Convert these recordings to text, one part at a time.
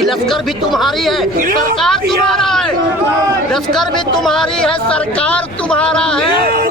कि लश्कर भी तुम्हारी है, सरकार तुम्हारा है, लश्कर भी तुम्हारी है, सरकार तुम्हारा है।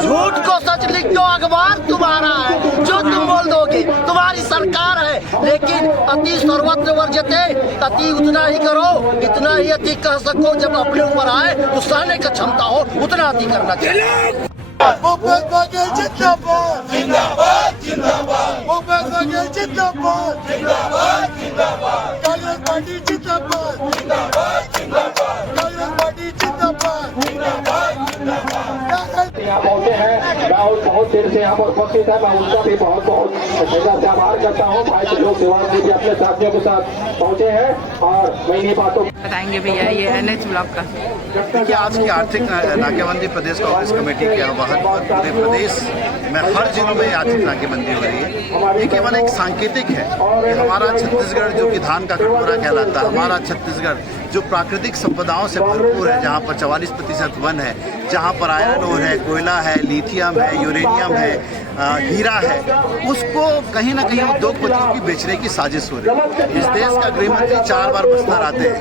झूठ को सच लिख दो, अखबार तुम्हारा है, जो तुम बोल दोगे तुम्हारी सरकार है। लेकिन अति सर्वत्र वर्जते, अति उतना ही करो, इतना ही अति कह सको जब अपने ऊपर आए तो सहने का क्षमता हो, उतना अति करना चाहिए। भूपेश बघेल जिंदाबाद जिंदाबाद जिंदाबाद। भूपेश बघेल जिंदाबाद जिंदाबाद जिंदाबाद। कांग्रेस पार्टी जिंदाबाद जिंदाबाद जिंदाबाद। कांग्रेस पार्टी जिंदाबाद जिंदाबाद जिंदाबाद। यहाँ पहुँचे हैं, राहुल बहुत देर से यहाँ पर उपस्थित है, मैं उनका भी बहुत बहुत से आभार करता हूँ। भाई लोग सेवा जी अपने साथियों के साथ पहुँचे हैं और मैं इन्हीं बातों बताएंगे भैया ये एनएच ब्लॉक का। देखिए, आज की आर्थिक नाकेबंदी प्रदेश कांग्रेस कमेटी के आह्वान पर पूरे प्रदेश में हर जिलों में आर्थिक नाकेबंदी हो रही है। ये केवल एक सांकेतिक है कि हमारा छत्तीसगढ़ जो कि धान का कटोरा कहलाता है, हमारा छत्तीसगढ़ जो प्राकृतिक संपदाओं से भरपूर है, जहाँ पर 44% वन है, जहाँ पर आयरन ओर है, कोयला है, लिथियम है, यूरेनियम है, हीरा है, उसको कहीं ना कहीं उद्योगपतियों की बेचने की साजिश हो रही है। इस देश का गृह मंत्री 4 बार बस्तर आते हैं,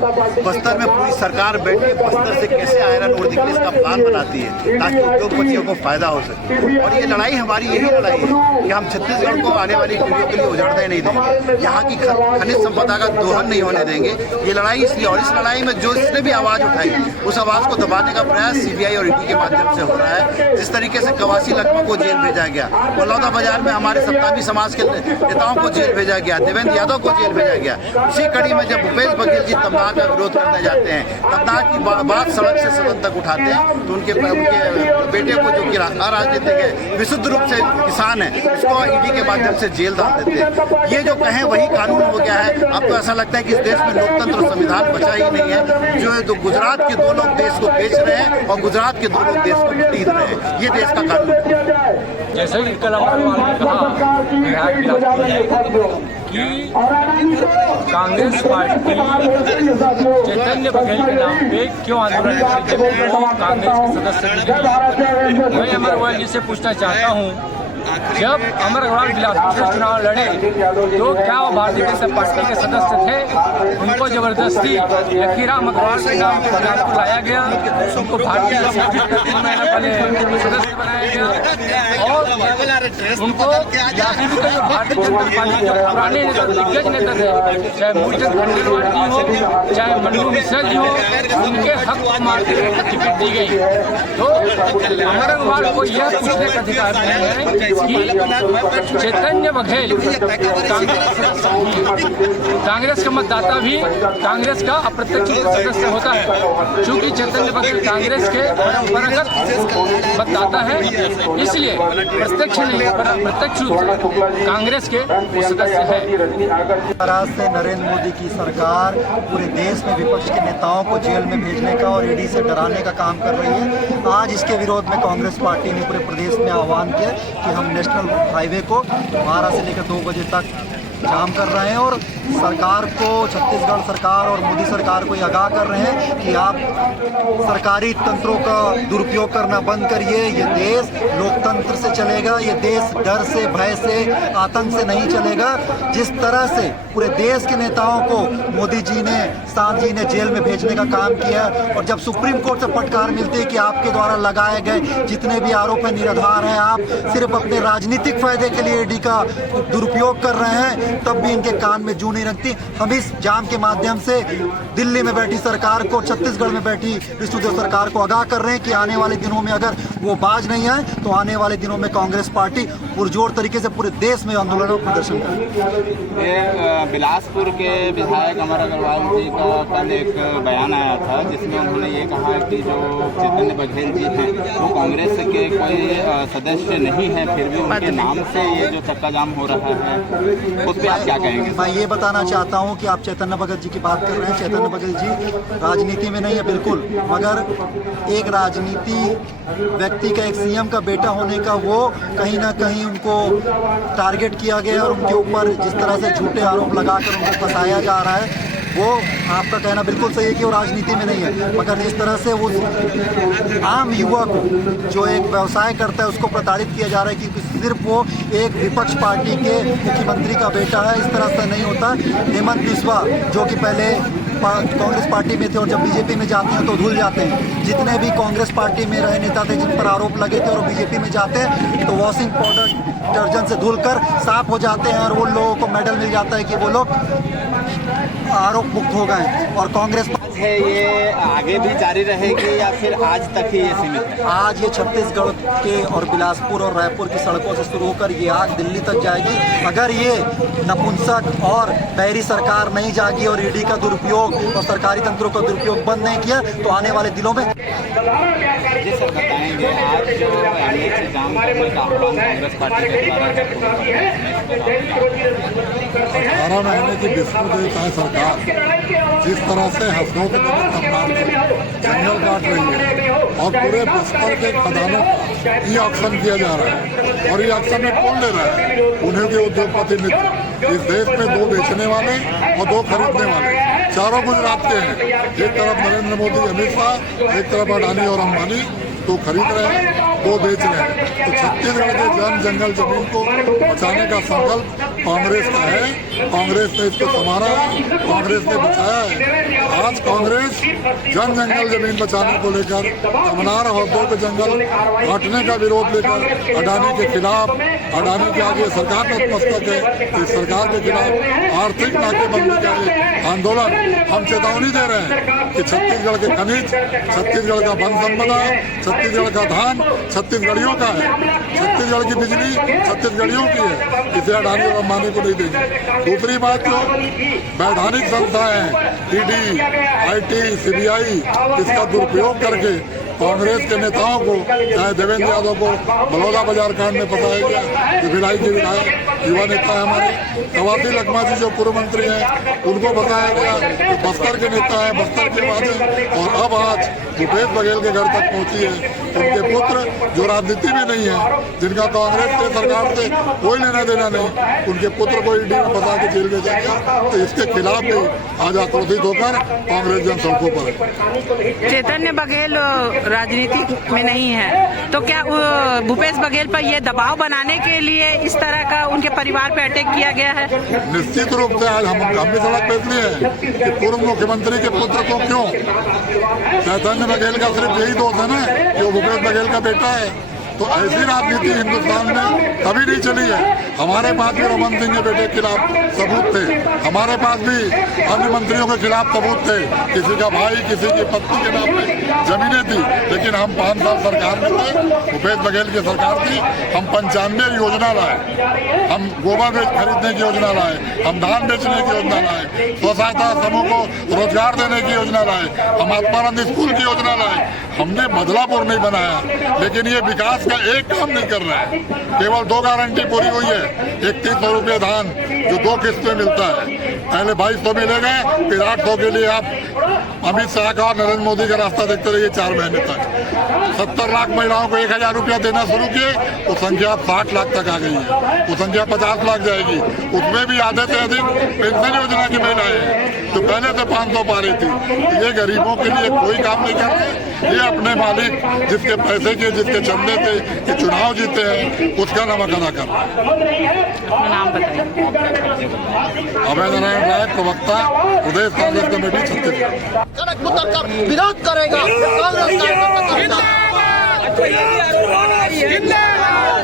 बस्तर में पूरी सरकार बैठ के बस्तर से कैसे आयरन ओर निकले इसका प्लान बनाती है ताकि उद्योगपतियों को फायदा हो सके। और ये लड़ाई हमारी यही लड़ाई है कि हम छत्तीसगढ़ को आने वाली पीढ़ियों के लिए उजड़ने नहीं देंगे, यहाँ की खनिज संपदा का दोहन नहीं होने देंगे। ये लड़ाई इसलिए, और इस लड़ाई में जो इसने भी आवाज़ उठाई उस आवाज़ को दबाने का प्रयास सीबीआई और ईडी के माध्यम से हो रहा है। जिस तरीके से कवासी लखमा को जेल भेजा गया, बलौदा बाजार में हमारे सत्तावी समाज के नेताओं को जेल भेजा गया, देवेंद्र यादव को जेल भेजा गया, उसी कड़ी में जब भूपेश बघेल जी तमनाक का विरोध करने जाते हैं, तमनाक की बात सड़क से सदन तक उठाते हैं, तो उनके बेटे को जो कि राजनीतिक है, विशुद्ध रूप से किसान है, उसको ईडी के माध्यम से जेल डाल देते हैं। ये जो कहें वही कानून हो गया है। अब तो ऐसा लगता है कि इस देश में लोकतंत्र और संविधान बचा ही नहीं है। जो है तो गुजरात के 2 लोग देश को बेच रहे हैं और गुजरात के 2 लोग देश को खरीद रहे हैं। ये देश का कानून है। जैसे कि कल अमरवाल ने कहा कि कांग्रेस पार्टी चैतन्य बघेल के नाम पे क्यों आंदोलन कर रही है, कांग्रेस के सदस्य। मैं अमरवाल जी से पूछना चाहता हूँ, जब अमर अग्रवाल बिलासपुर से चुनाव लड़े तो क्या वो भारतीय जनता पार्टी के सदस्य थे? उनको जबरदस्ती लकीराम अग्रवाल के नाम पर बिलासपुर लाया गया, उनको भारतीय जनता पार्टी में सदस्य बनाया गया और उनको भारतीय जनता पार्टी के पुराने दिग्गज नेता थे, चाहे मूलचंद खंडेलवाल जी हो, चाहे मंडू मिश्रा जी हो, उनके हक को मारते हुए टिकट दी गई। तो अमर अग्रवाल को यह पूछने का अधिकार नहीं है कि चैतन्य बघेल कांग्रेस का मतदाता भी कांग्रेस का अप्रत्यक्ष सदस्य होता है। चूंकि चैतन्य बघेल कांग्रेस के परंपरागत मतदाता है, इसलिए प्रत्यक्ष नहीं प्रत्यक्ष रूप से कांग्रेस के सदस्य है। महाराष्ट्र से नरेंद्र मोदी की सरकार पूरे देश में विपक्ष के नेताओं को जेल में भेजने का और ईडी से डराने का काम कर रही है। आज इसके विरोध में कांग्रेस पार्टी ने पूरे प्रदेश में आह्वान किया कि हम नेशनल हाईवे को 12 से लेकर 2 बजे तक जाम कर रहे हैं और सरकार को, छत्तीसगढ़ सरकार और मोदी सरकार को ये आगाह कर रहे हैं कि आप सरकारी तंत्रों का दुरुपयोग करना बंद करिए। ये देश लोकतंत्र से चलेगा, ये देश डर से, भय से, आतंक से नहीं चलेगा। जिस तरह से पूरे देश के नेताओं को मोदी जी ने, शाह जी ने जेल में भेजने का काम किया और जब सुप्रीम कोर्ट से फटकार मिलती है कि आपके द्वारा लगाए गए जितने भी आरोप है निराधार हैं, आप सिर्फ अपने राजनीतिक फायदे के लिए ईडी का दुरुपयोग कर रहे हैं, तब भी इनके कान में जू नहीं रखती। हम इस जाम के माध्यम से दिल्ली में बैठी सरकार को, छत्तीसगढ़ में बैठी विष्णुदेव सरकार को आगाह कर रहे हैं कि आने वाले दिनों में अगर वो बाज नहीं आए तो आने वाले दिनों में कांग्रेस पार्टी पुरजोर तरीके से पूरे देश में आंदोलन और प्रदर्शन करेगी। बिलासपुर के विधायक अमर अग्रवाल जी का कल एक बयान आया था जिसमें उन्होंने ये कहा कि जो चैतन्य बघेल जी हैं वो कांग्रेस के कोई सदस्य नहीं है, फिर भी उनके नाम से ये जो चक्का जाम हो रहा है उस पर आप क्या कहेंगे? मैं ये बताना चाहता हूँ कि आप चैतन्य बघेल जी की बात कर रहे हैं। चैतन्य बघेल जी राजनीति में नहीं है बिल्कुल, मगर एक राजनीति व्यक्ति का, एक सीएम का बेटा होने का वो कहीं ना कहीं उनको टारगेट किया गया और उनके ऊपर जिस तरह से झूठे आरोप लगाकर उनको फंसाया जा रहा है, वो आपका कहना बिल्कुल सही है कि वो राजनीति में नहीं है। मगर जिस तरह से वो आम युवा को जो एक व्यवसाय करता है उसको प्रताड़ित किया जा रहा है कि सिर्फ वो एक विपक्ष पार्टी के मुख्यमंत्री का बेटा है। इस तरह से नहीं होता। हेमंत बिस्वा जो कि पहले कांग्रेस पार्टी में थे और जब बीजेपी में जाते हैं तो धुल जाते हैं। जितने भी कांग्रेस पार्टी में रहे नेता थे जिन पर आरोप लगे थे और बीजेपी में जाते हैं तो वॉशिंग पाउडर डिटर्जेंट से धुलकर साफ हो जाते हैं और वो लोगों को मेडल मिल जाता है कि वो लोग आरोप मुक्त हो गए। और कांग्रेस है ये आगे भी जारी रहेगी या फिर आज तक ही ये सीमित है? आज ये छत्तीसगढ़ के और बिलासपुर और रायपुर की सड़कों से शुरू होकर ये आग दिल्ली तक जाएगी। अगर ये नपुंसक और बैरी सरकार नहीं जागी और ईडी का दुरुपयोग और सरकारी तंत्रों का दुरुपयोग बंद नहीं किया तो आने वाले दिनों में जी सर बताएंगे आज जो एनएच जाम करने का आह्वान कांग्रेस पार्टी के द्वारा 18 महीने की विस्फोट देता है सरकार। जिस तरह से हंसों के जंगल काट रही है और पूरे बस्तर के खदानों का ई ऑक्शन किया जा रहा है। और ई ऑक्शन में कौन ले रहा है? उन्हीं के उद्योगपति मित्र। इस देश में 2 बेचने वाले और 2 खरीदने वाले, चारों गुजरात के हैं। एक तरफ नरेंद्र मोदी, अमित शाह, एक तरफ अडानी और अंबानी। 2 खरीद रहे हैं, 2 बेच रहे हैं। तो छत्तीसगढ़ के जंगल जमीन को बचाने का संकल्प कांग्रेस का है। कांग्रेस ने इसको संभाला है, कांग्रेस ने बचाया है। आज कांग्रेस जंगल जमीन बचाने को लेकर कमनार हौदों के जंगल काटने का विरोध लेकर अडानी के खिलाफ, अडानी के आगे सरकार नतमस्तक है। इस सरकार के खिलाफ आर्थिक नाकेबंदी का एक आंदोलन हम चेतावनी दे रहे हैं कि छत्तीसगढ़ के खनिज, छत्तीसगढ़ का वन संपदा, छत्तीसगढ़ का धान छत्तीसगढ़ियों का है। छत्तीसगढ़ की बिजली छत्तीसगढ़ियों की है। इसे अडानी और अंबानी को नहीं देंगे। दूसरी बात जो वैधानिक संस्थाएं हैं, ईडी, आईटी, सीबीआई, इसका दुरुपयोग करके कांग्रेस के नेताओं को, चाहे देवेंद्र यादव को बलौदा बाजार कांड में फंसाया गया, जो भिलाई के विधायक युवा नेता है हमारे कवासी लखमा जी जो पूर्व मंत्री हैं, उनको बताया गया कि बस्तर के नेता है, बस्तर के वादे। और अब आज भूपेश बघेल के घर तक पहुंची है उनके पुत्र जो राजनीति में नहीं है, जिनका कांग्रेस के सरकार से कोई लेना देना नहीं, उनके पुत्र को ईडी में फंसा के जेल भेजा गया। तो इसके खिलाफ भी आज आक्रोशित होकर कांग्रेस जन सड़कों पर है। चैतन्य बघेल राजनीति में नहीं है तो क्या भूपेश बघेल पर ये दबाव बनाने के लिए इस तरह का उनके परिवार पे अटैक किया गया है? निश्चित रूप से आज हम भी सड़क पे इसलिए है कि पूर्व मुख्यमंत्री के पुत्र को क्यों, चैतन्य बघेल का सिर्फ यही दोष है ना कि वो भूपेश बघेल का बेटा है। तो ऐसी राजनीति हिंदुस्तान में कभी नहीं चली है। हमारे पास भी रमन सिंह के बेटे के खिलाफ सबूत थे, हमारे पास भी अन्य मंत्रियों के खिलाफ सबूत थे। किसी का भाई, किसी की पत्नी के नाम पे जमीनें थी, लेकिन हम 5 साल सरकार में थे, भूपेश बघेल की सरकार थी। हम 95 योजना लाए, हम गोबर खरीदने की योजना लाए, हम धान बेचने की योजना लाए, स्वसहायता समूह को रोजगार देने की योजना लाए, हम आत्मानंद स्कूल की योजना लाए। हमने बदलापुर नहीं बनाया, लेकिन ये विकास का एक काम नहीं कर रहा है। केवल 2 गारंटी पूरी हुई है। 3100 रुपये धान जो 2 किस्त में मिलता है, पहले 2200 मिलेगा, फिर 800 के लिए आप अमित शाह का और नरेंद्र मोदी का रास्ता देखते रहिए 4 महीने तक। 70 लाख महिलाओं को 1000 रुपया देना शुरू किए, वो संख्या 60 लाख तक आ गई है, वो संख्या 50 लाख जाएगी। उसमें भी आधे से अधिक पेंशन योजना की महिलाएं हैं जो पहले से 500 पा रही थी। ये गरीबों के लिए कोई काम नहीं कर रहे। ये अपने मालिक जिसके पैसे के, जिसके चंदे थे ये चुनाव जीते हैं, उसका नमक अदा कर रहा है। अपना नाम बताइए। अभय नारायण राय, प्रवक्ता, प्रदेश कांग्रेस कमेटी छत्तीसगढ़। कड़क उतर कर विरोध करेगा कांग्रेस का।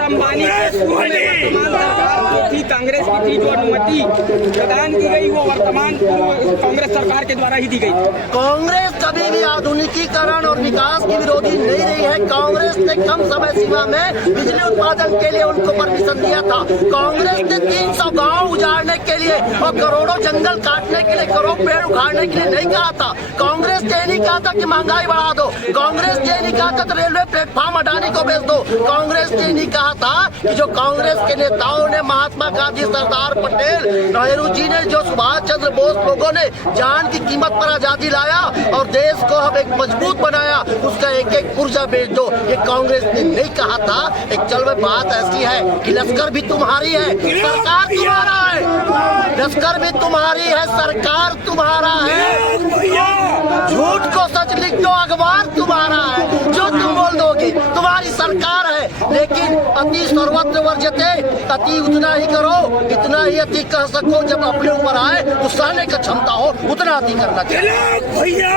अंबानी के स्कूल में जो थी कांग्रेस की थी, जो अनुमति प्रदान की गई वो वर्तमान कांग्रेस सरकार के द्वारा ही दी गई। कांग्रेस कभी भी आधुनिकीकरण और विकास की विरोधी नहीं रही है। कांग्रेस ने कम समय सीमा में बिजली उत्पादन के लिए उनको परमिशन दिया था। कांग्रेस ने 300 गांव उजाड़ने के लिए और करोड़ों जंगल काटने के लिए, करोड़ों पेड़ उखाड़ने के लिए नहीं कहा था। कांग्रेस ने नहीं कहा था कि महंगाई बढ़ा दो, कांग्रेस ने नहीं कहा था तो रेलवे प्लेटफॉर्म अडानी को बेच दो, कांग्रेस ने नहीं कहा था कि जो कांग्रेस के नेताओं ने, महात्मा गांधी, सरदार पटेल, नेहरू जी ने, जो सुभाष चंद्र बोस, लोगों ने जान की कीमत पर आजादी लाया और देश को हम एक मजबूत बनाया, उसका एक एक पुर्जा बेच दो, ये कांग्रेस ने नहीं कहा था। एक चल में बात ऐसी है कि लश्कर भी तुम्हारी है, सरकार तुम्हारा है, लश्कर भी तुम्हारी है, सरकार तुम्हारा है। झूठ को सच लिख दो, अखबार तुम्हारा है, जो तुम बोल दोगे तुम्हारी सरकार है। लेकिन अति सर्व सर्वत्र वर्जते, अति उतना ही करो, इतना ही अति कह सको, जब अपने ऊपर आए तो सहने की क्षमता हो उतना अति करना चाहिए। भैया